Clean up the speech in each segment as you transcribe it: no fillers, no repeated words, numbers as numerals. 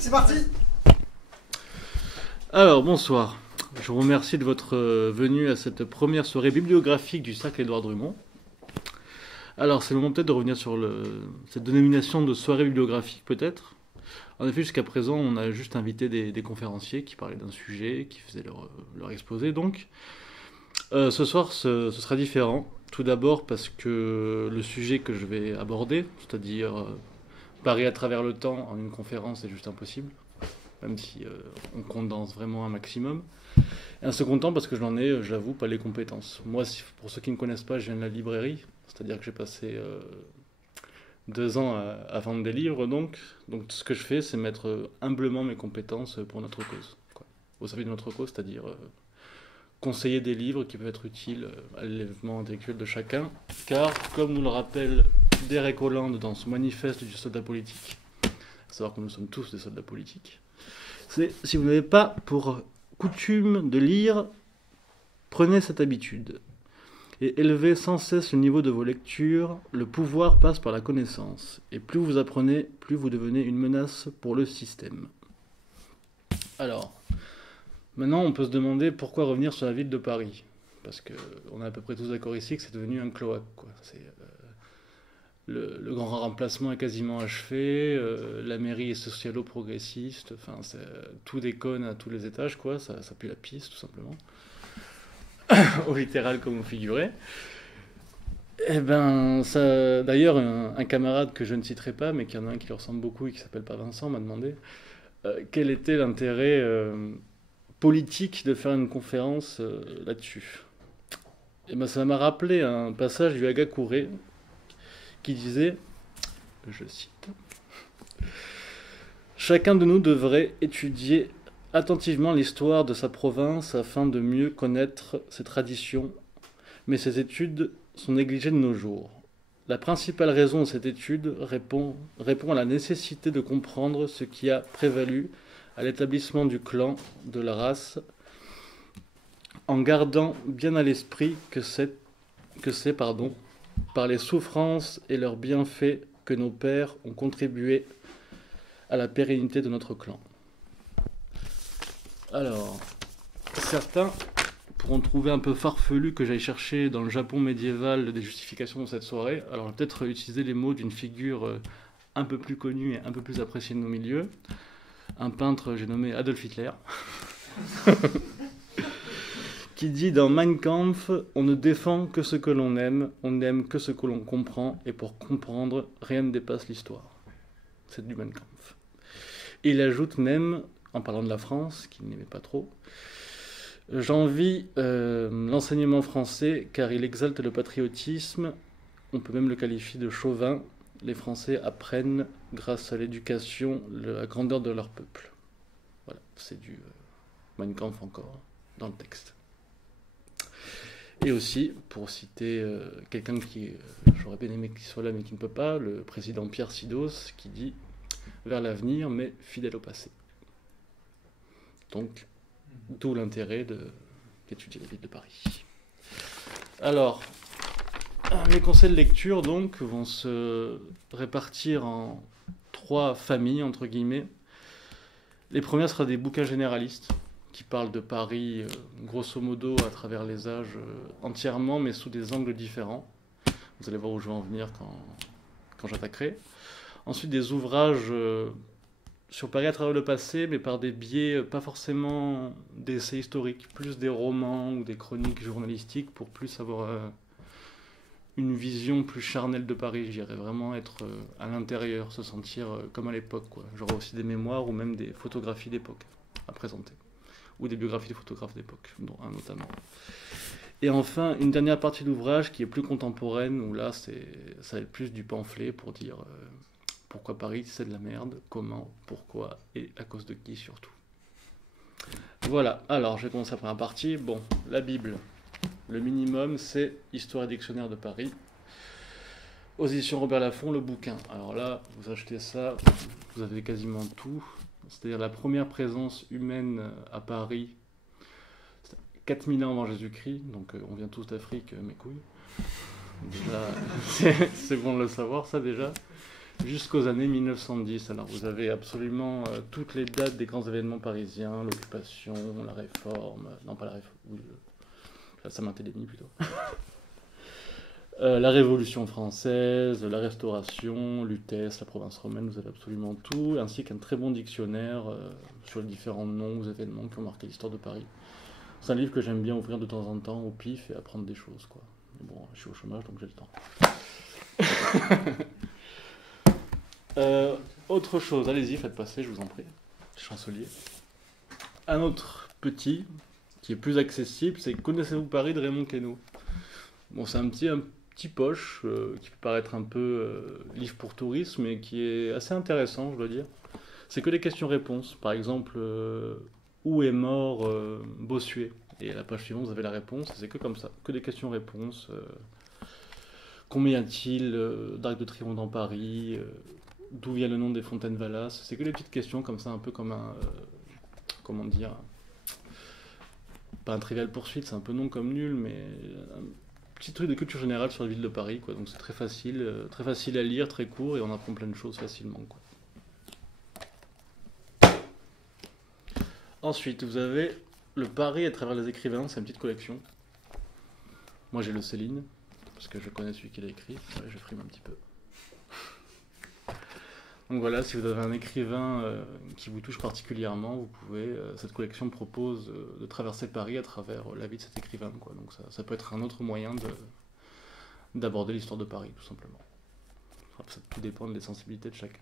C'est parti. Alors, bonsoir. Je vous remercie de votre venue à cette première soirée bibliographique du Cercle Édouard Drumont. Alors, c'est le moment peut-être de revenir sur cette dénomination de soirée bibliographique, peut-être. En effet, jusqu'à présent, on a juste invité des conférenciers qui parlaient d'un sujet, qui faisaient leur exposé. Donc, ce soir, ce sera différent. Tout d'abord parce que le sujet que je vais aborder, c'est-à-dire Paris à travers le temps en une conférence, est juste impossible, même si on condense vraiment un maximum. Et un second temps parce que je n'en ai, j'avoue, pas les compétences. Moi, pour ceux qui ne me connaissent pas, je viens de la librairie, c'est-à-dire que j'ai passé 2 ans à vendre des livres, donc ce que je fais, c'est mettre humblement mes compétences pour notre cause, quoi. Au service de notre cause, c'est-à-dire conseiller des livres qui peuvent être utiles à l'élèvement intellectuel de chacun, car, comme nous le rappelle Derek Holland dans son manifeste du soldat politique, à savoir que nous sommes tous des soldats politiques, c'est si vous n'avez pas pour coutume de lire, prenez cette habitude et élevez sans cesse le niveau de vos lectures. Le pouvoir passe par la connaissance, et plus vous apprenez, plus vous devenez une menace pour le système. Alors, maintenant on peut se demander pourquoi revenir sur la ville de Paris, parce qu'on est à peu près tous d'accord ici que c'est devenu un cloaque, quoi. Le grand remplacement est quasiment achevé, la mairie est socialo-progressiste, enfin, tout déconne à tous les étages, quoi, ça pue la pisse, tout simplement. Au littéral comme au figuré. Eh ben, ça, d'ailleurs, un camarade que je ne citerai pas, mais qu'il y en a un qui lui ressemble beaucoup et qui s'appelle pas Vincent, m'a demandé quel était l'intérêt politique de faire une conférence là-dessus. Et ben, ça m'a rappelé un passage du Hagakure qui disait, je cite, « Chacun de nous devrait étudier attentivement l'histoire de sa province afin de mieux connaître ses traditions, mais ces études sont négligées de nos jours. La principale raison de cette étude répond à la nécessité de comprendre ce qui a prévalu à l'établissement du clan, de la race, en gardant bien à l'esprit que c'est par les souffrances et leurs bienfaits que nos pères ont contribué à la pérennité de notre clan. » Alors, certains pourront trouver un peu farfelu que j'aille chercher dans le Japon médiéval des justifications de cette soirée. Alors, on va peut-être utiliser les mots d'une figure un peu plus connue et un peu plus appréciée de nos milieux. Un peintre, j'ai nommé Adolf Hitler, qui dit dans Mein Kampf, « On ne défend que ce que l'on aime, on n'aime que ce que l'on comprend, et pour comprendre, rien ne dépasse l'histoire. » C'est du Mein Kampf. Et il ajoute même, en parlant de la France, qu'il n'aimait pas trop, « J'envie l'enseignement français, car il exalte le patriotisme, on peut même le qualifier de chauvin. Les Français apprennent, grâce à l'éducation, la grandeur de leur peuple. » Voilà, c'est du Mein Kampf encore, dans le texte. Et aussi, pour citer quelqu'un qui, j'aurais bien aimé qu'il soit là mais qui ne peut pas, le président Pierre Sidos, qui dit « Vers l'avenir, mais fidèle au passé ». Donc, d'où l'intérêt d'étudier la ville de Paris. Alors, mes conseils de lecture, donc, vont se répartir en 3 familles, entre guillemets. Les premières seront des bouquins généralistes, qui parle de Paris, grosso modo, à travers les âges entièrement, mais sous des angles différents. Vous allez voir où je vais en venir quand j'attaquerai. Ensuite, des ouvrages sur Paris à travers le passé, mais par des biais pas forcément d'essais historiques, plus des romans ou des chroniques journalistiques, pour plus avoir une vision plus charnelle de Paris. Je dirais vraiment être à l'intérieur, se sentir comme à l'époque, quoi. J'aurai aussi des mémoires ou même des photographies d'époque à présenter, ou des biographies de photographes d'époque, dont un notamment. Et enfin, une dernière partie d'ouvrage qui est plus contemporaine, où là, ça va être plus du pamphlet pour dire pourquoi Paris, c'est de la merde, comment, pourquoi, et à cause de qui surtout. Voilà, alors je vais commencer la première partie. Bon, la Bible, le minimum, c'est Histoire et dictionnaire de Paris. Aux éditions Robert Laffont, le bouquin. Alors là, vous achetez ça, vous avez quasiment tout. C'est-à-dire la première présence humaine à Paris, 4000 ans avant Jésus-Christ, donc on vient tous d'Afrique, mes couilles. Déjà, c'est bon de le savoir, ça déjà. jusqu'aux années 1910. Alors vous avez absolument toutes les dates des grands événements parisiens, l'occupation, la réforme, non pas la réforme, oui, la Saint-Barthélemy plutôt. La Révolution française, la Restauration, Lutèce, la province romaine, vous avez absolument tout, ainsi qu'un très bon dictionnaire sur les différents noms ou événements qui ont marqué l'histoire de Paris. C'est un livre que j'aime bien ouvrir de temps en temps au pif et apprendre des choses, quoi. Mais bon, je suis au chômage donc j'ai le temps. Autre chose, allez-y, faites passer, je vous en prie. Chancelier. Un autre petit, qui est plus accessible, c'est Connaissez-vous Paris de Raymond Queneau. Bon, c'est un petit poche qui peut paraître un peu livre pour touristes, mais qui est assez intéressant, je dois dire. C'est que des questions-réponses. Par exemple, où est mort Bossuet? Et à la page suivante, vous avez la réponse. C'est que comme ça, que des questions-réponses. Combien y a-t-il d'Arc de Triomphe dans Paris? D'où vient le nom des fontaines Valas? C'est que des petites questions comme ça, un peu comme un... comment dire? Pas un trivial poursuite, c'est un peu non comme nul, mais un petit truc de culture générale sur la ville de Paris, quoi. Donc c'est très facile à lire, très court, et on apprend plein de choses facilement, quoi. Ensuite, vous avez le Paris à travers les écrivains, c'est une petite collection. Moi j'ai le Céline, parce que je connais celui qui l'a écrit. Ouais, je frime un petit peu. Donc voilà, si vous avez un écrivain qui vous touche particulièrement, vous pouvez. Cette collection propose de traverser Paris à travers la vie de cet écrivain, quoi. Donc ça peut être un autre moyen d'aborder l'histoire de Paris, tout simplement. Enfin, ça tout dépend des sensibilités de chacun.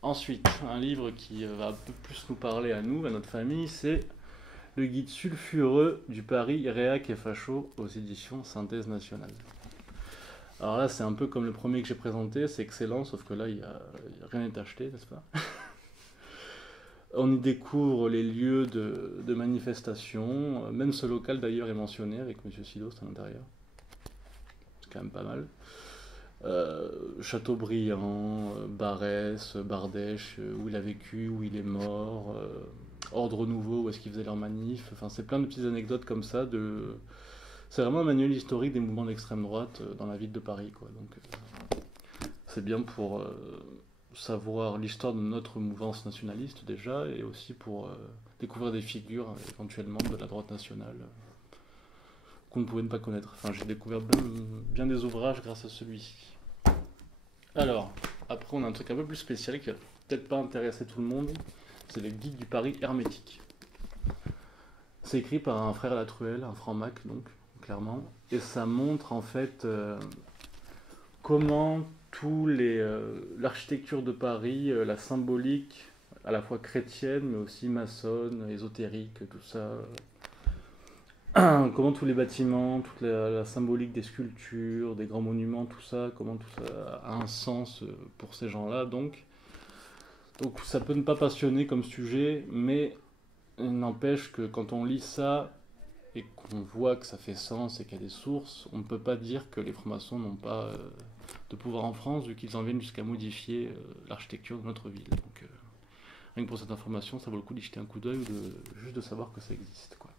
Ensuite, un livre qui va un peu plus nous parler à nous, à notre famille, c'est Le guide sulfureux du Paris réac et facho aux éditions Synthèse Nationale. Alors là, c'est un peu comme le premier que j'ai présenté, c'est excellent, sauf que là, rien n'est acheté, n'est-ce pas? On y découvre les lieux de manifestation, même ce local d'ailleurs est mentionné avec M. Sidos à l'intérieur. C'est quand même pas mal. Chateaubriand, Barès, Bardèche, où il a vécu, où il est mort, Ordre Nouveau, où est-ce qu'ils faisaient leur manif, enfin c'est plein de petites anecdotes comme ça, c'est vraiment un manuel historique des mouvements d'extrême droite dans la ville de Paris, quoi. Donc c'est bien pour savoir l'histoire de notre mouvance nationaliste déjà, et aussi pour découvrir des figures éventuellement de la droite nationale qu'on ne pouvait ne pas connaître. Enfin, j'ai découvert bien des ouvrages grâce à celui-ci. Alors, après on a un truc un peu plus spécial qui va peut-être pas intéresser tout le monde, c'est le guide du Paris hermétique. C'est écrit par un frère Latruelle, un franc-mac donc, clairement, et ça montre en fait comment l'architecture de Paris, la symbolique, à la fois chrétienne, mais aussi maçonne, ésotérique, tout ça, comment tous les bâtiments, toute la symbolique des sculptures, des grands monuments, tout ça, comment tout ça a un sens pour ces gens-là, donc ça peut ne pas passionner comme sujet, mais n'empêche que quand on lit ça, et qu'on voit que ça fait sens et qu'il y a des sources, on ne peut pas dire que les francs-maçons n'ont pas de pouvoir en France, vu qu'ils en viennent jusqu'à modifier l'architecture de notre ville. Donc, rien que pour cette information, ça vaut le coup d'y jeter un coup d'œil ou juste de savoir que ça existe, quoi.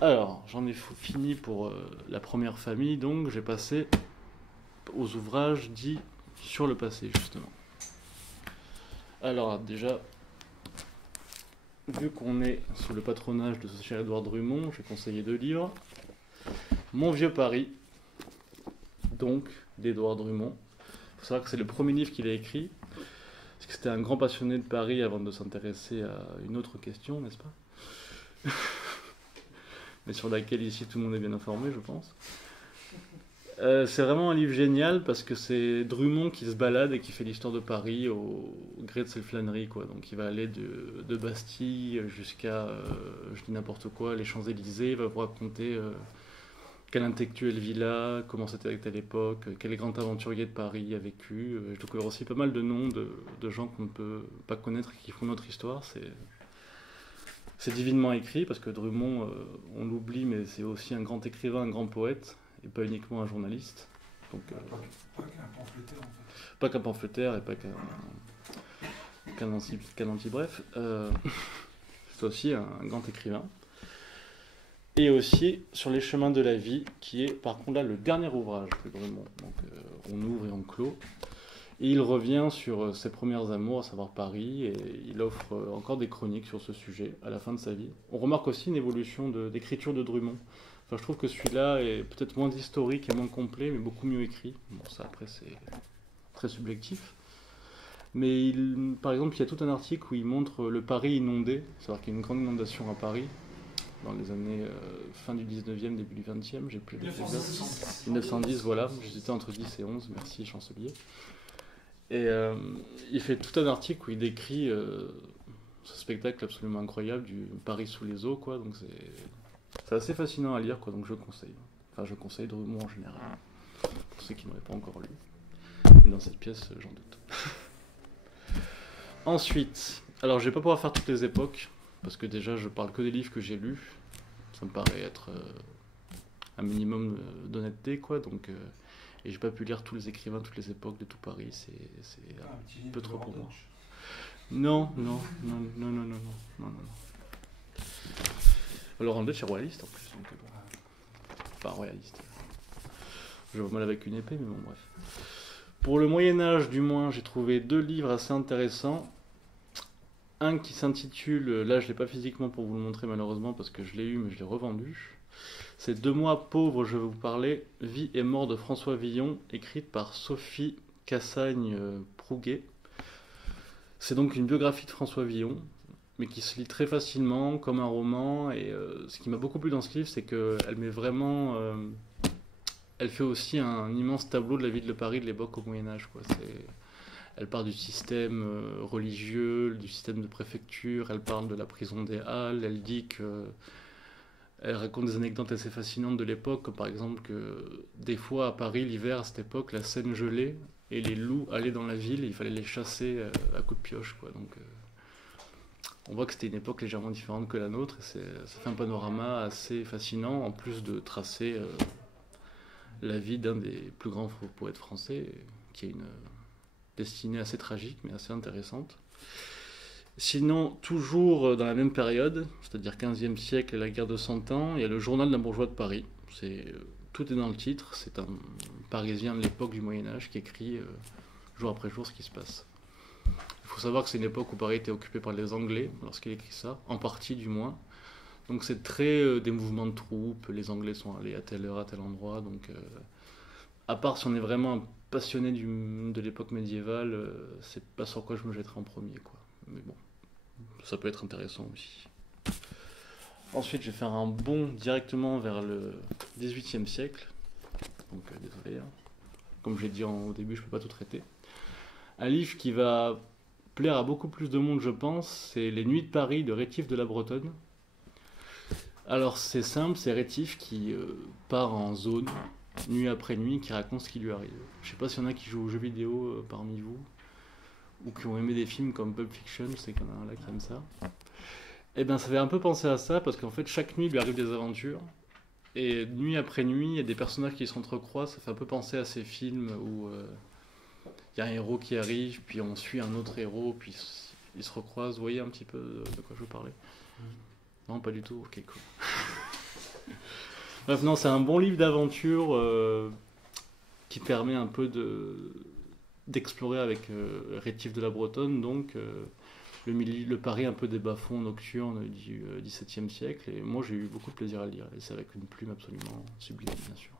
Alors, j'en ai fini pour la première famille, donc j'ai passé aux ouvrages dits sur le passé, justement. Alors, déjà, vu qu'on est sous le patronage de ce cher Édouard Drummond, j'ai conseillé 2 livres. Mon vieux Paris, donc, d'Édouard Drummond. Il faut savoir que c'est le premier livre qu'il a écrit, parce que c'était un grand passionné de Paris avant de s'intéresser à une autre question, n'est-ce pas? Mais sur laquelle ici tout le monde est bien informé, je pense. C'est vraiment un livre génial parce que c'est Drummond qui se balade et qui fait l'histoire de Paris au gré de ses flâneries, quoi. Donc il va aller de Bastille jusqu'à, je dis n'importe quoi, les Champs-Élysées. Il va vous raconter quel intellectuel vit là, comment c'était à l'époque, quel grand aventurier de Paris a vécu. Je découvre aussi pas mal de noms de gens qu'on ne peut pas connaître et qui font notre histoire. C'est divinement écrit parce que Drummond, on l'oublie, mais c'est aussi un grand écrivain, un grand poète, et pas uniquement un journaliste. Donc, pas qu'un pamphlétaire en fait. Pas qu'un pamphlétaire et pas qu'un anti-bref. C'est aussi un grand écrivain. Et aussi sur les chemins de la vie, qui est par contre là le dernier ouvrage de Drummond. Donc on ouvre et on clôt. Et il revient sur ses premières amours, à savoir Paris, et il offre encore des chroniques sur ce sujet à la fin de sa vie. On remarque aussi une évolution d'écriture de Drummond. Enfin, je trouve que celui-là est peut-être moins historique et moins complet, mais beaucoup mieux écrit. Bon, ça après c'est très subjectif. Mais par exemple, il y a tout un article où il montre le Paris inondé, c'est-à-dire qu'il y a une grande inondation à Paris, dans les années fin du 19e, début du 20e, j'ai plus les dates. 1910, voilà, j'étais entre 10 et 11, merci chancelier. Et il fait tout un article où il décrit ce spectacle absolument incroyable du Paris sous les eaux, quoi. Donc c'est assez fascinant à lire, quoi. Donc je conseille. Enfin, je conseille Drummond en général, pour ceux qui n'auraient pas encore lu. Mais dans cette pièce, j'en doute. Ensuite, alors je vais pas pouvoir faire toutes les époques, parce que déjà je parle que des livres que j'ai lus. Ça me paraît être un minimum d'honnêteté, quoi. Donc et j'ai pas pu lire tous les écrivains, toutes les époques de tout Paris, c'est un peu trop pour moi. Non. Laurent Deutsch est royaliste en plus, donc bon. Pas royaliste. Je vois mal avec une épée, mais bon, bref. Pour le Moyen-Âge, du moins, j'ai trouvé 2 livres assez intéressants. Un qui s'intitule, là je l'ai pas physiquement pour vous le montrer malheureusement parce que je l'ai eu mais je l'ai revendu. C'est 2 mois pauvres, je vais vous parler, Vie et mort de François Villon, écrite par Sophie Cassagne-Prouguet. C'est donc une biographie de François Villon, mais qui se lit très facilement, comme un roman. Et ce qui m'a beaucoup plu dans ce livre, c'est qu'elle met vraiment... elle fait aussi un immense tableau de la ville de Paris de l'époque au Moyen-Âge, quoi. Elle parle du système religieux, du système de préfecture, elle parle de la prison des Halles, elle dit que... Elle raconte des anecdotes assez fascinantes de l'époque, comme par exemple que des fois à Paris, l'hiver, à cette époque, la Seine gelait et les loups allaient dans la ville et il fallait les chasser à coups de pioche, quoi. Donc on voit que c'était une époque légèrement différente que la nôtre et ça fait un panorama assez fascinant, en plus de tracer la vie d'un des plus grands poètes français, qui a une destinée assez tragique mais assez intéressante. Sinon, toujours dans la même période, c'est-à-dire 15e siècle et la guerre de 100 ans, il y a le journal d'un bourgeois de Paris. Tout est dans le titre, c'est un Parisien de l'époque du Moyen-Âge qui écrit jour après jour ce qui se passe. Il faut savoir que c'est une époque où Paris était occupé par les Anglais lorsqu'il écrit ça, en partie du moins. Donc c'est très des mouvements de troupes, les Anglais sont allés à telle heure, à tel endroit. Donc à part si on est vraiment un passionné de l'époque médiévale, c'est pas sur quoi je me jetterai en premier, quoi. Mais bon, ça peut être intéressant aussi. Ensuite, je vais faire un bond directement vers le XVIIIe siècle. Donc, désolé. Hein. Comme j'ai dit au début, je ne peux pas tout traiter. Un livre qui va plaire à beaucoup plus de monde, je pense, c'est Les Nuits de Paris de Rétif de la Bretonne. Alors, c'est simple, c'est Rétif qui part en zone, nuit après nuit, qui raconte ce qui lui arrive. Je ne sais pas s'il y en a qui jouent aux jeux vidéo parmi vous, ou qui ont aimé des films comme Pulp Fiction, je sais qu'il y en a un là qui aime ça. Et bien ça fait un peu penser à ça, parce qu'en fait chaque nuit lui arrive des aventures, et nuit après nuit, il y a des personnages qui s'entrecroisent, ça fait un peu penser à ces films où il y a un héros qui arrive, puis on suit un autre héros, puis ils se recroisent, vous voyez un petit peu de quoi je veux parler? Non, pas du tout, ok cool. Bref, non, c'est un bon livre d'aventure qui permet un peu d'explorer avec Rétif de la Bretonne, donc le Paris un peu des bas-fonds nocturnes du XVIIe siècle. Et moi, j'ai eu beaucoup de plaisir à le lire. Et c'est avec une plume absolument sublime, bien sûr.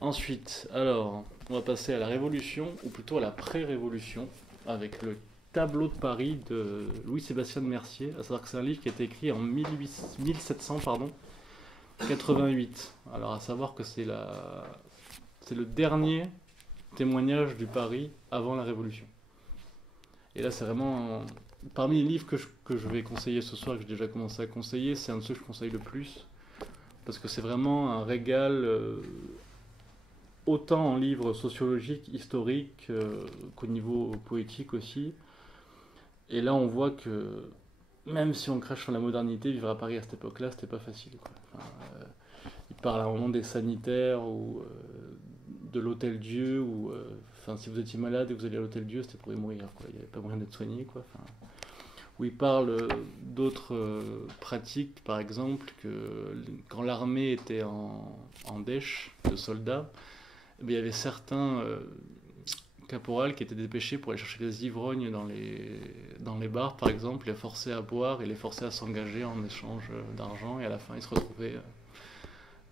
Ensuite, alors, on va passer à la Révolution, ou plutôt à la pré-Révolution, avec le Tableau de Paris de Louis-Sébastien de Mercier. À savoir que c'est un livre qui a été écrit en 1788. Alors, à savoir que c'est le dernier témoignage du Paris avant la Révolution. Et là, c'est vraiment... Parmi les livres que je vais conseiller ce soir, que j'ai déjà commencé à conseiller, c'est un de ceux que je conseille le plus. Parce que c'est vraiment un régal, autant en livres sociologiques, historiques, qu'au niveau poétique aussi. Et là, on voit que même si on crache sur la modernité, vivre à Paris à cette époque-là, c'était pas facile, quoi. Enfin, il parle à un moment des sanitaires ou de l'Hôtel-Dieu, ou si vous étiez malade et que vous alliez à l'Hôtel-Dieu, c'était pour y mourir, quoi. Il n'y avait pas moyen d'être soigné, quoi. Enfin, où il parle d'autres pratiques, par exemple, que quand l'armée était en dèche de soldats, eh bien, il y avait certains caporals qui étaient dépêchés pour aller chercher des ivrognes dans les bars, par exemple, les forcer à boire et les forcer à s'engager en échange d'argent, et à la fin ils se retrouvaient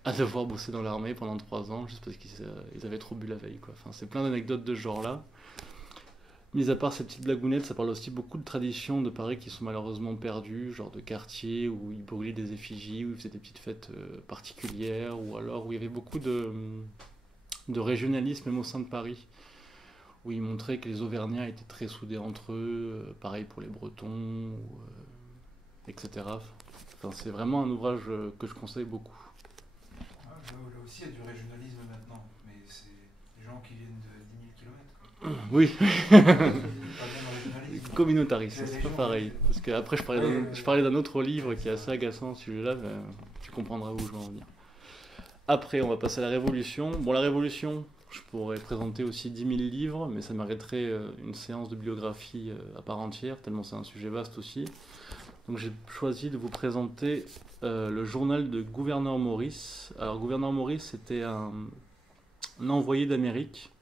à devoir bosser dans l'armée pendant 3 ans juste parce qu'ils avaient trop bu la veille, quoi. Enfin, c'est plein d'anecdotes de ce genre-là. Mis à part ces petites blagounettes, ça parle aussi beaucoup de traditions de Paris qui sont malheureusement perdues, genre de quartiers où ils brûlaient des effigies, où ils faisaient des petites fêtes particulières, ou alors où il y avait beaucoup de régionalisme même au sein de Paris, où ils montraient que les Auvergnats étaient très soudés entre eux, pareil pour les Bretons, etc. Enfin, c'est vraiment un ouvrage que je conseille beaucoup. Ah, là aussi, il y a du régionalisme maintenant, mais c'est des gens qui viennent de 10 000 km. Oui, Pas bien dans le régionalisme. communautariste, C'est c'est les pas gens, pareil. Parce que après, je parlais d'un autre livre qui est assez agaçant, celui-là, mais tu comprendras où je veux en venir. Après, on va passer à la Révolution. Bon, la Révolution, je pourrais présenter aussi 10 000 livres, mais ça mériterait une séance de bibliographie à part entière, tellement c'est un sujet vaste aussi. Donc j'ai choisi de vous présenter le journal de Gouverneur Maurice. Alors, Gouverneur Maurice, c'était un envoyé d'Amérique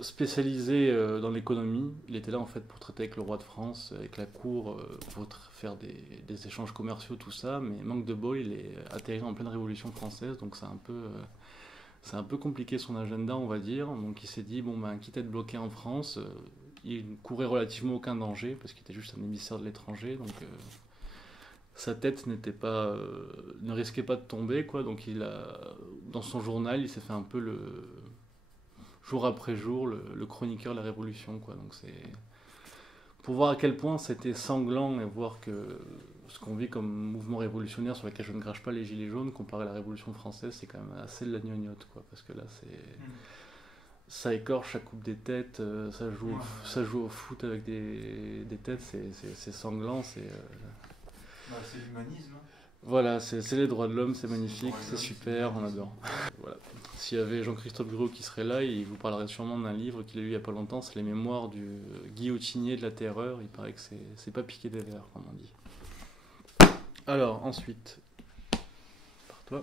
spécialisé dans l'économie. Il était là en fait pour traiter avec le roi de France, avec la cour, pour faire des échanges commerciaux, tout ça. Mais manque de bol, il est atterri en pleine Révolution française, donc c'est un peu compliqué son agenda, on va dire. Donc il s'est dit, bon ben, quitte à être bloqué en France, il courait relativement aucun danger, parce qu'il était juste un émissaire de l'étranger, donc sa tête ne risquait pas de tomber, quoi. Donc dans son journal, il s'est fait un peu jour après jour, le chroniqueur de la Révolution, quoi. Donc c'est pour voir à quel point c'était sanglant et voir que ce qu'on vit comme mouvement révolutionnaire sur lequel je ne crache pas les gilets jaunes comparé à la Révolution française, c'est quand même assez de la gnognotte, quoi. Parce que là, ça écorche, ça coupe des têtes, ça joue au foot avec des têtes, c'est sanglant, c'est l'humanisme. Voilà, c'est les droits de l'homme, c'est magnifique, c'est C'est super, on adore. Voilà. S'il y avait Jean-Christophe Gruau qui serait là, il vous parlerait sûrement d'un livre qu'il a lu il n'y a pas longtemps, c'est les mémoires du guillotinier de la terreur. Il paraît que c'est pas piqué des vers, comme on dit. Alors, ensuite, par toi,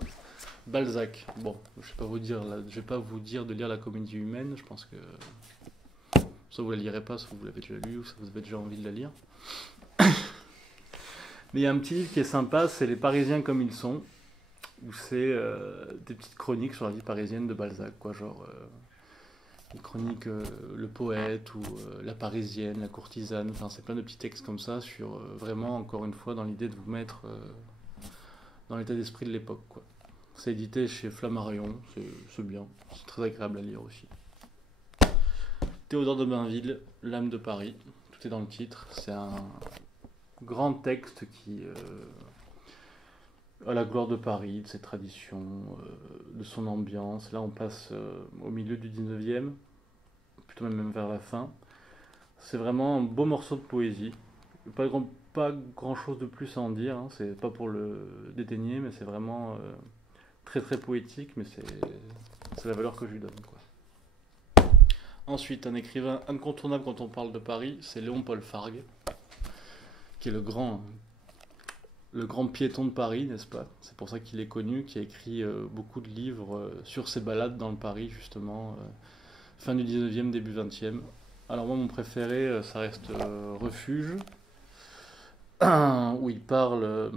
Balzac. Bon, je vais pas vous dire de lire La Comédie humaine, je pense que soit vous la lirez pas, soit vous l'avez déjà lu, soit vous avez déjà envie de la lire. Mais il y a un petit livre qui est sympa, c'est Les Parisiens comme ils sont, où c'est des petites chroniques sur la vie parisienne de Balzac, quoi, genre une chronique le poète ou la parisienne, la courtisane, enfin c'est plein de petits textes comme ça sur vraiment, encore une fois, dans l'idée de vous mettre dans l'état d'esprit de l'époque, quoi. C'est édité chez Flammarion, c'est bien, c'est très agréable à lire aussi. Théodore de Bainville, L'âme de Paris, tout est dans le titre, c'est un grand texte qui a la gloire de Paris, de ses traditions, de son ambiance. Là, on passe au milieu du 19e, plutôt même vers la fin. C'est vraiment un beau morceau de poésie. Pas grand chose de plus à en dire, hein. C'est pas pour le dédaigner, mais c'est vraiment très très poétique, mais c'est la valeur que je lui donne, quoi. Ensuite, un écrivain incontournable quand on parle de Paris, c'est Léon-Paul Fargue, qui est le grand piéton de Paris, n'est-ce pas? C'est pour ça qu'il est connu, qui a écrit beaucoup de livres sur ses balades dans le Paris, justement, fin du 19e, début 20e. Alors moi, mon préféré, ça reste Refuge, où il parle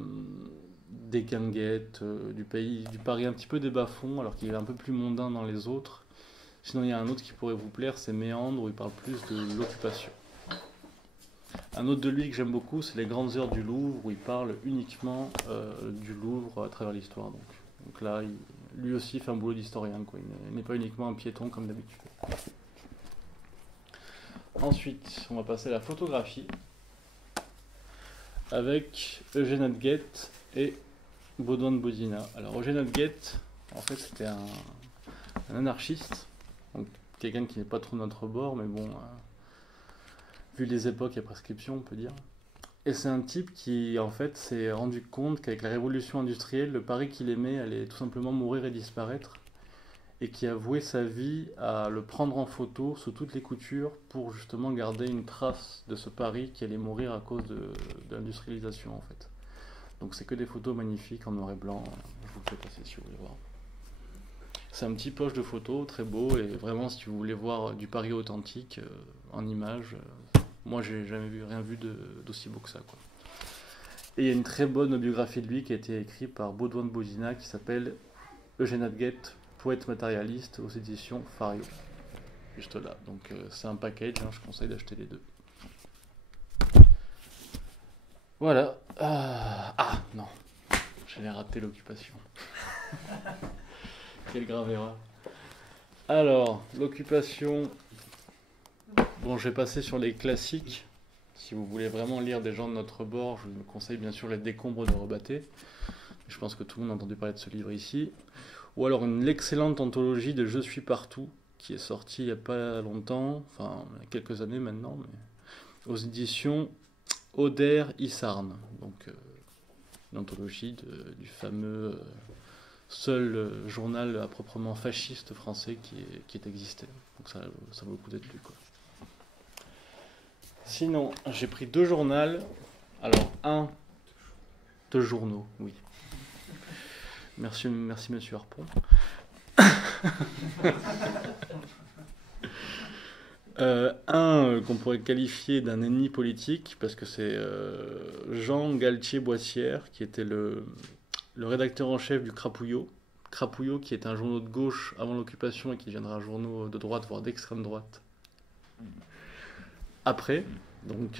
des guinguettes, du Paris un petit peu des bas-fonds, alors qu'il est un peu plus mondain dans les autres. Sinon, il y a un autre qui pourrait vous plaire, c'est Méandre, où il parle plus de l'occupation. Un autre de lui que j'aime beaucoup, c'est Les Grandes Heures du Louvre, où il parle uniquement du Louvre à travers l'histoire. Donc là, lui aussi fait un boulot d'historien, quoi. Il n'est pas uniquement un piéton comme d'habitude. Ensuite, on va passer à la photographie avec Eugène Hadguet et Baudouin de Bodina. Alors Eugène Hadguet, en fait, c'était un anarchiste, donc quelqu'un qui n'est pas trop de notre bord, mais bon, vu les époques, il y a prescription, on peut dire. Et c'est un type qui, en fait, s'est rendu compte qu'avec la révolution industrielle, le Paris qu'il aimait allait tout simplement mourir et disparaître. et qui a voué sa vie à le prendre en photo sous toutes les coutures pour justement garder une trace de ce Paris qui allait mourir à cause de l'industrialisation en fait. Donc c'est que des photos magnifiques en noir et blanc, je vous le fais passer si vous voulez voir. C'est un petit poche de photos, très beau, et vraiment si vous voulez voir du Paris authentique en images, moi j'ai jamais rien vu d'aussi beau que ça, quoi. Et il y a une très bonne biographie de lui qui a été écrite par Baudouin de Bozina qui s'appelle Eugène Adguet, poète matérialiste aux éditions Fario. Juste là, donc c'est un package, hein, je conseille d'acheter les deux. Voilà. Ah non, j'allais rater l'occupation. Quelle grave erreur. Alors, l'occupation. Bon, je vais passer sur les classiques. Si vous voulez vraiment lire des gens de notre bord, je vous conseille bien sûr Les Décombres de Rebatté. Je pense que tout le monde a entendu parler de ce livre ici. Ou alors l'excellente anthologie de Je suis partout, qui est sortie il n'y a pas longtemps, enfin il y a quelques années maintenant, mais aux éditions Oder Isarn. Donc une anthologie du fameux seul journal à proprement fasciste français qui est existé. Donc ça vaut le coup d'être lu, quoi. Sinon, j'ai pris deux journaux. Alors, deux journaux, oui. Merci monsieur Harpon. Qu'on pourrait qualifier d'un ennemi politique, parce que c'est Jean Galtier-Boissière, qui était le rédacteur en chef du Crapouillot. Crapouillot, qui est un journal de gauche avant l'occupation et qui deviendra un journal de droite, voire d'extrême droite après. Donc,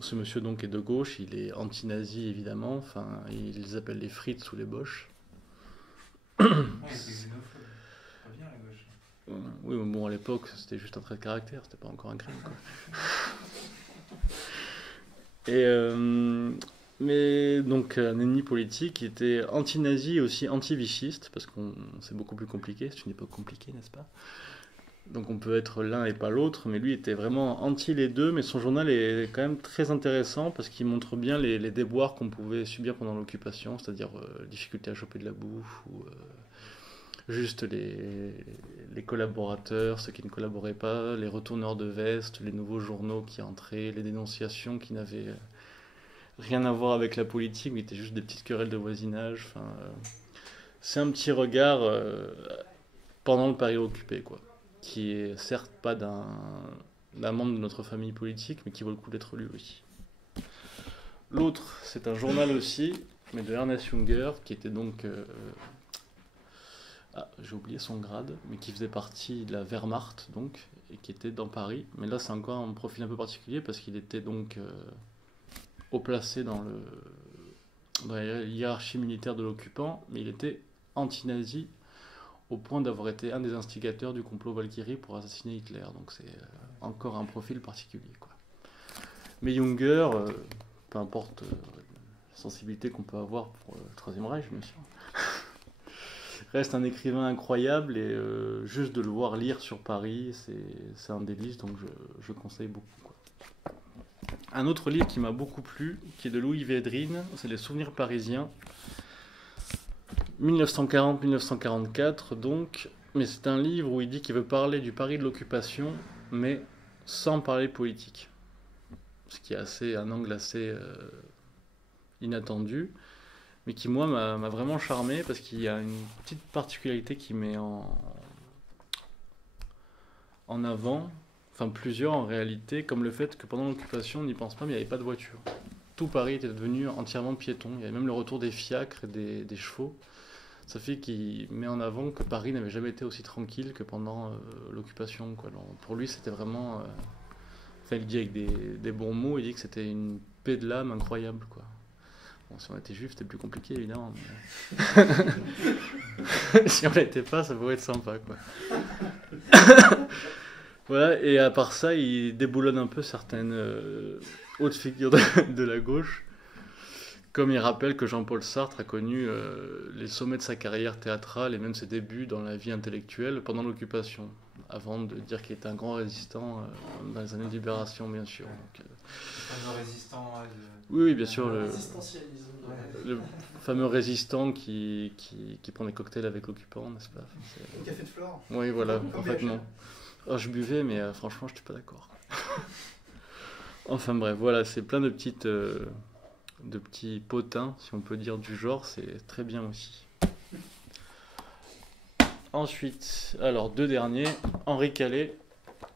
ce monsieur donc est de gauche, il est anti-nazi évidemment, enfin, ils les appellent les frites ou les boches. Ouais, c'est xénophobe. Pas bien la gauche. Oui, mais bon, à l'époque, c'était juste un trait de caractère, c'était pas encore un crime, quoi. Mais donc, un ennemi politique, il était anti-nazi et aussi anti-vichiste, parce que c'est beaucoup plus compliqué, c'est une époque compliquée, n'est-ce pas ? Donc on peut être l'un et pas l'autre, mais lui était vraiment anti les deux, mais son journal est quand même très intéressant parce qu'il montre bien les déboires qu'on pouvait subir pendant l'occupation, c'est-à-dire difficulté à choper de la bouffe, ou juste les collaborateurs, ceux qui ne collaboraient pas, les retourneurs de veste, les nouveaux journaux qui entraient, les dénonciations qui n'avaient rien à voir avec la politique, mais étaient juste des petites querelles de voisinage. Enfin, c'est un petit regard pendant le Paris occupé, quoi, qui est certes pas d'un membre de notre famille politique, mais qui vaut le coup d'être lu aussi. L'autre, c'est un journal aussi, mais de Ernest Junger, qui était donc... j'ai oublié son grade, mais qui faisait partie de la Wehrmacht, donc, et qui était dans Paris. Mais là, c'est encore un profil un peu particulier, parce qu'il était donc haut placé dans la hiérarchie militaire de l'occupant, mais il était anti-nazi, au point d'avoir été un des instigateurs du complot Valkyrie pour assassiner Hitler. Donc c'est encore un profil particulier, quoi. Mais Junger, peu importe la sensibilité qu'on peut avoir pour le Troisième Reich, bien sûr, reste un écrivain incroyable, et juste de le voir lire sur Paris, c'est un délice, donc je conseille beaucoup, quoi. Un autre livre qui m'a beaucoup plu, qui est de Louis Védrine, c'est Les Souvenirs parisiens, 1940-1944, donc, mais c'est un livre où il dit qu'il veut parler du Paris de l'occupation, mais sans parler politique. Ce qui est un angle assez inattendu, mais qui, moi, m'a vraiment charmé, parce qu'il y a une petite particularité qui met en avant, enfin plusieurs en réalité, comme le fait que pendant l'occupation, on n'y pense pas, mais il n'y avait pas de voiture. Tout Paris était devenu entièrement piéton. Il y avait même le retour des fiacres et des chevaux. Ça fait qu'il met en avant que Paris n'avait jamais été aussi tranquille que pendant l'occupation, quoi. Alors, pour lui, c'était vraiment... Enfin, il le dit avec des bons mots, il dit que c'était une paix de l'âme incroyable, quoi. Bon, si on était juif, c'était plus compliqué, évidemment. Mais... si on l'était pas, ça pourrait être sympa, quoi. Voilà, et à part ça, il déboulonne un peu certaines hautes figures de la gauche. Comme il rappelle que Jean-Paul Sartre a connu les sommets de sa carrière théâtrale et même ses débuts dans la vie intellectuelle pendant l'occupation. avant de dire qu'il était un grand résistant dans les années de libération, bien sûr. Donc, Le fameux résistant oui, bien sûr, Résistentialisme. le fameux résistant qui prend des cocktails avec l'occupant, n'est-ce pas? Au café de Flore. Oui, voilà, Comme complètement. Oh, je buvais, mais franchement, je n'étais pas d'accord. Enfin bref, voilà, c'est plein de petits potins, si on peut dire, du genre, c'est très bien aussi. Ensuite, alors deux derniers, Henri Calais,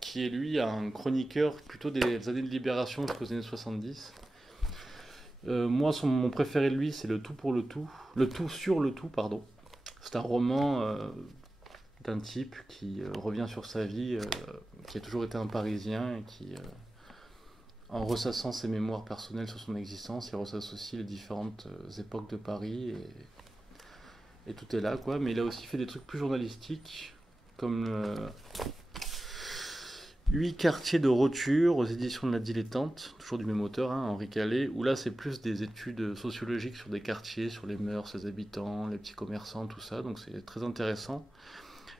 qui est lui un chroniqueur plutôt des années de libération jusqu'aux années 70. Moi, mon préféré de lui, c'est Le Tout pour le Tout. Le Tout sur le Tout, pardon. C'est un roman d'un type qui revient sur sa vie, qui a toujours été un Parisien et qui, en ressassant ses mémoires personnelles sur son existence, il ressasse aussi les différentes époques de Paris et tout est là, quoi. Mais il a aussi fait des trucs plus journalistiques, comme 8 quartiers de Roture aux éditions de La Dilettante, toujours du même auteur, hein, Henri Calais, où là c'est plus des études sociologiques sur des quartiers, sur les mœurs, les habitants, les petits commerçants, tout ça, donc c'est très intéressant.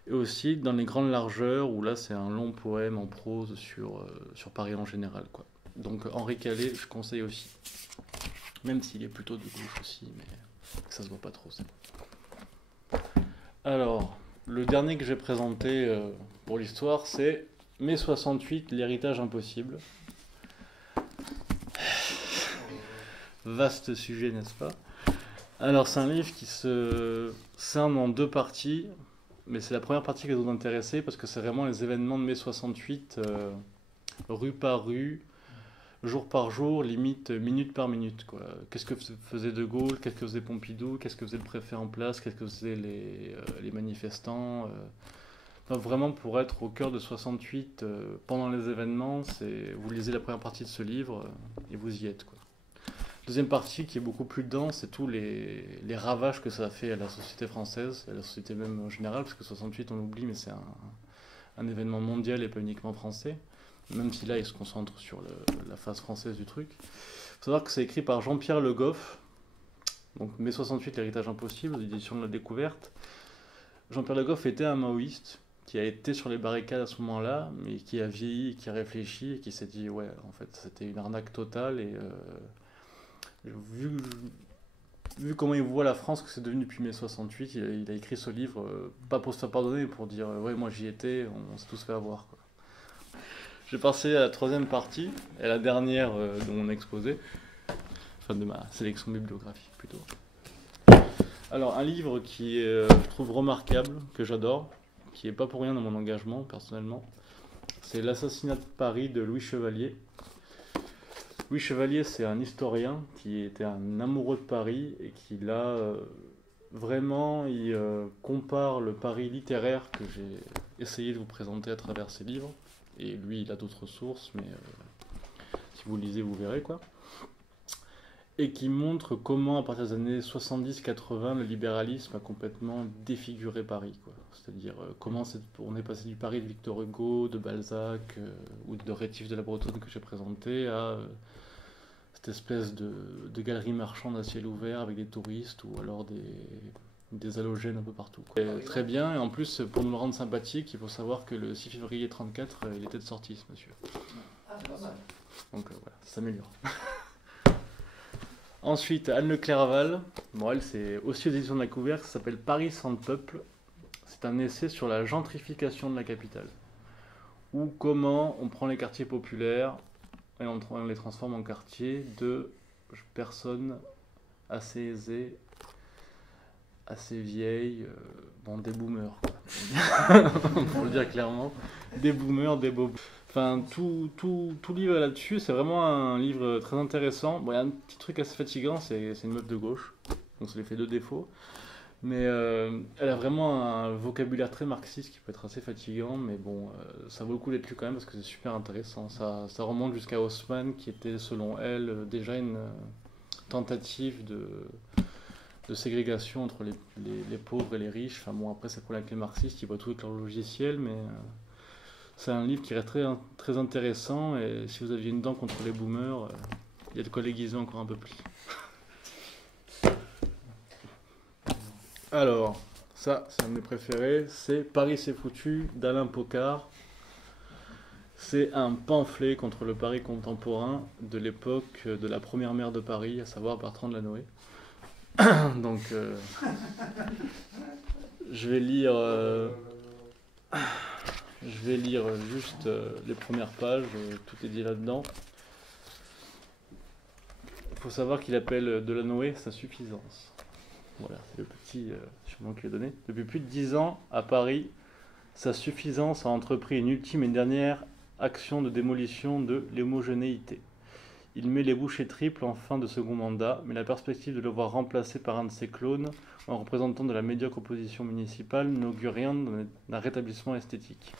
Et aussi dans les grandes largeurs, où là c'est un long poème en prose sur Paris en général, quoi. Donc Henri Calais, je conseille aussi. Même s'il est plutôt de gauche aussi, mais ça se voit pas trop, ça. Alors, le dernier que j'ai présenté pour l'histoire, c'est Mai 68, l'héritage impossible. Vaste sujet, n'est-ce pas? Alors, c'est un livre qui se scinde en deux parties, mais c'est la première partie qui va vous intéresser parce que c'est vraiment les événements de mai 68, rue par rue, jour par jour, limite minute par minute, quoi. Qu'est-ce que faisait De Gaulle, qu'est-ce que faisait Pompidou, qu'est-ce que faisait le préfet en place, qu'est-ce que faisaient les manifestants. Enfin, vraiment, pour être au cœur de 68 pendant les événements, vous lisez la première partie de ce livre et vous y êtes, quoi. Deuxième partie, qui est beaucoup plus dense, c'est tous les ravages que ça a fait à la société française, à la société même en général, parce que 68, on l'oublie, mais c'est un événement mondial et pas uniquement français, même si là, il se concentre sur la phase française du truc. Il faut savoir que c'est écrit par Jean-Pierre Le Goff, donc Mai 68, l'héritage impossible, aux éditions de La Découverte. Jean-Pierre Le Goff était un maoïste, qui a été sur les barricades à ce moment-là, mais qui a vieilli, qui a réfléchi, et qui s'est dit, ouais, en fait, c'était une arnaque totale, et vu comment il voit la France que c'est devenu depuis mai 68, il a écrit ce livre, pas pour se faire pardonner, mais pour dire, ouais, moi j'y étais, on s'est tous fait avoir, quoi. J'ai passé à la troisième partie, et la dernière de mon exposé, enfin de ma sélection bibliographique plutôt. Alors, un livre qui est, je trouve, remarquable, que j'adore, qui n'est pas pour rien dans mon engagement, personnellement, c'est L'assassinat de Paris de Louis Chevalier. Louis Chevalier, c'est un historien qui était un amoureux de Paris et qui, là, vraiment, il compare le Paris littéraire que j'ai essayé de vous présenter à travers ses livres. Et lui, il a d'autres sources, mais si vous lisez, vous verrez, quoi. Et qui montre comment, à partir des années 70-80, le libéralisme a complètement défiguré Paris, quoi. C'est-à-dire comment on est passé du Paris de Victor Hugo, de Balzac ou de Rétif de la Bretonne que j'ai présenté à cette espèce de galerie marchande à ciel ouvert avec des touristes ou alors des halogènes un peu partout, quoi. Très bien, et en plus, pour nous le rendre sympathique, il faut savoir que le 6 février 34, il était de sortie, ce monsieur. Ah, c'est pas mal. Donc voilà, ça s'améliore. Ensuite, Anne Leclerc-Val, bon, elle c'est aussi aux éditions de La Découverte, ça s'appelle Paris sans peuple. C'est un essai sur la gentrification de la capitale. Ou comment on prend les quartiers populaires et on les transforme en quartiers de personnes assez aisées, assez vieilles, bon, des boomers, quoi. Pour le dire clairement, des boomers, des bobos. Enfin, tout livre là-dessus, c'est vraiment un livre très intéressant. Bon, il y a un petit truc assez fatigant, c'est une meuf de gauche, donc ça lui fait deux défauts. Mais elle a vraiment un vocabulaire très marxiste qui peut être assez fatigant, mais bon, ça vaut le coup d'être lu quand même parce que c'est super intéressant. Ça remonte jusqu'à Haussmann, qui était selon elle déjà une tentative de ségrégation entre les pauvres et les riches. Enfin bon, après c'est pour avec les marxistes, ils voient tout avec leur logiciel, mais c'est un livre qui reste très, très intéressant, et si vous aviez une dent contre les boomers, il y a de quoi l'aiguiser encore un peu plus. Alors, ça, c'est un de mes préférés. C'est Paris c'est foutu d'Alain Pocard. C'est un pamphlet contre le Paris contemporain de l'époque de la première maire de Paris, à savoir Bertrand de Lanoë. Donc, je vais lire juste les premières pages, tout est dit là-dedans. Il faut savoir qu'il appelle Delanoë sa suffisance. Voilà, c'est le petit surnom qu'il a donné. Depuis plus de 10 ans, à Paris, sa suffisance a entrepris une ultime et dernière action de démolition de l'homogénéité. Il met les bouchées triples en fin de second mandat, mais la perspective de le voir remplacé par un de ses clones, en représentant de la médiocre opposition municipale, n'augure rien d'un rétablissement esthétique.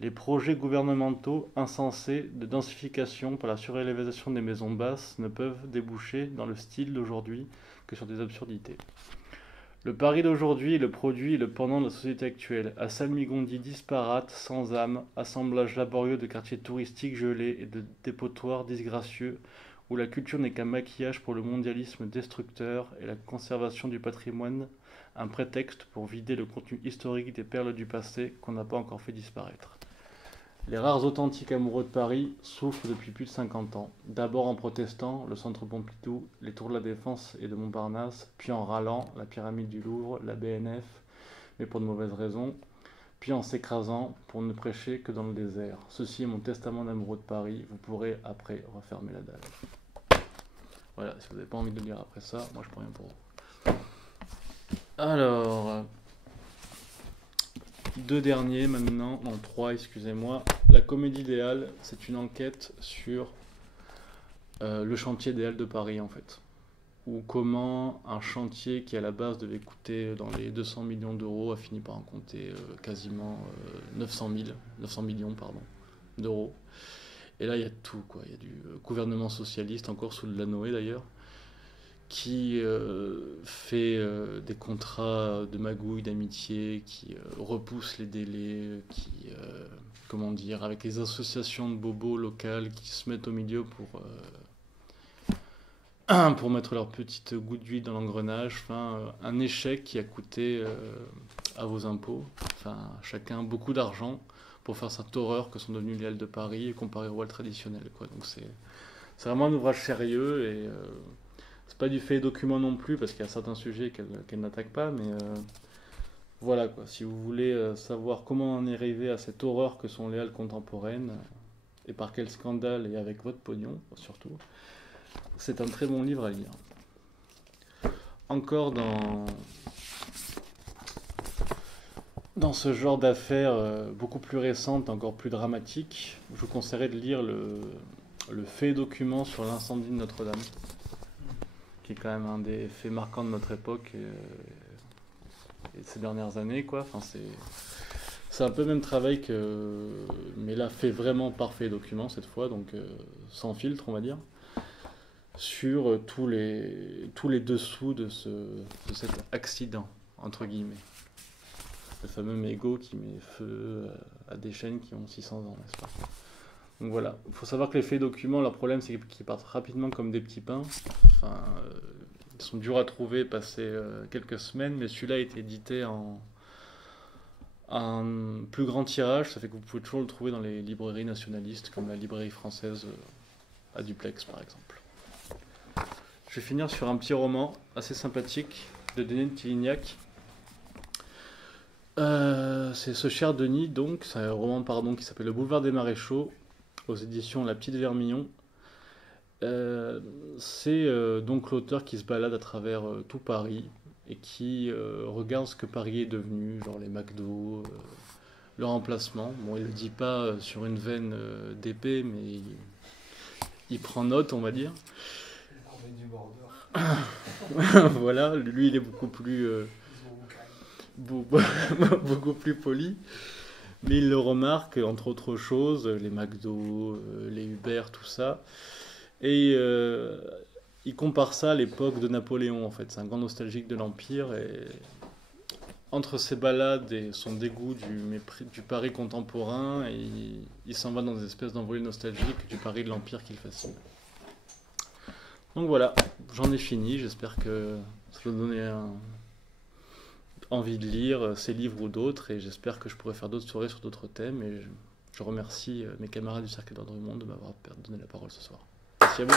Les projets gouvernementaux insensés de densification par la surélévation des maisons basses ne peuvent déboucher dans le style d'aujourd'hui que sur des absurdités. Le Paris d'aujourd'hui est le produit et le pendant de la société actuelle, à salmigondis disparates, sans âme, assemblage laborieux de quartiers touristiques gelés et de dépotoirs disgracieux, où la culture n'est qu'un maquillage pour le mondialisme destructeur et la conservation du patrimoine, un prétexte pour vider le contenu historique des perles du passé qu'on n'a pas encore fait disparaître. Les rares authentiques amoureux de Paris souffrent depuis plus de 50 ans, d'abord en protestant le centre Pompidou, les tours de la Défense et de Montparnasse, puis en râlant la pyramide du Louvre, la BNF, mais pour de mauvaises raisons, puis en s'écrasant pour ne prêcher que dans le désert. Ceci est mon testament d'amoureux de Paris, vous pourrez après refermer la dalle. Voilà, si vous n'avez pas envie de lire après ça, moi je peux rien pour vous. Alors... deux derniers maintenant, non 3 excusez-moi. La comédie idéale, c'est une enquête sur le chantier des Halles de Paris en fait. Ou comment un chantier qui à la base devait coûter dans les 200 millions d'euros a fini par en compter quasiment 900 millions d'euros. Et là il y a tout quoi, il y a du gouvernement socialiste encore sous le Lanoë d'ailleurs, qui fait des contrats de magouille, d'amitié, qui repousse les délais, qui, avec les associations de bobos locales qui se mettent au milieu pour mettre leur petite goutte d'huile dans l'engrenage. Enfin, un échec qui a coûté à vos impôts, chacun beaucoup d'argent pour faire cette horreur que sont devenues les Halles de Paris comparé aux halles traditionnelles, quoi. Donc c'est vraiment un ouvrage sérieux et... c'est pas du fait document non plus, parce qu'il y a certains sujets qu'elle n'attaque pas, mais voilà quoi. Si vous voulez savoir comment on est arrivé à cette horreur que sont les halles contemporaines, et par quel scandale et avec votre pognon surtout, c'est un très bon livre à lire. Encore dans ce genre d'affaires beaucoup plus récentes, encore plus dramatiques, je vous conseillerais de lire le fait document sur l'incendie de Notre-Dame, qui est quand même un des faits marquants de notre époque et de ces dernières années, quoi. Enfin, c'est un peu le même travail mais là fait vraiment parfait document cette fois, donc sans filtre on va dire, sur tous les dessous de cet accident entre guillemets, le fameux mégot qui met feu à des chaînes qui ont 600 ans, n'est-ce pas? Donc voilà, il faut savoir que les faits documents, leur problème c'est qu'ils partent rapidement comme des petits pains. Enfin, ils sont durs à trouver, passer quelques semaines, mais celui-là a été édité en plus grand tirage, ça fait que vous pouvez toujours le trouver dans les librairies nationalistes, comme la librairie française à Duplex par exemple. Je vais finir sur un petit roman assez sympathique de Denis de Tilignac. C'est Ce cher Denis, donc, c'est un roman qui s'appelle Le Boulevard des Maréchaux, aux éditions La Petite Vermillon. C'est donc l'auteur qui se balade à travers tout Paris et qui regarde ce que Paris est devenu, genre les McDo, leur emplacement. Bon, il ne le dit pas sur une veine d'épée, mais il prend note, on va dire. Du border. Voilà, lui il est beaucoup plus beaucoup plus poli, mais il le remarque entre autres choses, les McDo, les Uber, tout ça, et il compare ça à l'époque de Napoléon en fait. C'est un grand nostalgique de l'Empire, et entre ses balades et son dégoût du Paris contemporain, il s'en va dans des espèces d'envolées nostalgiques du Paris de l'Empire qu'il fascine. Donc voilà, j'en ai fini, j'espère que ça va donner envie de lire ces livres ou d'autres, et j'espère que je pourrai faire d'autres soirées sur d'autres thèmes, et je remercie mes camarades du Cercle Édouard Drummond de m'avoir donné la parole ce soir. Merci à vous.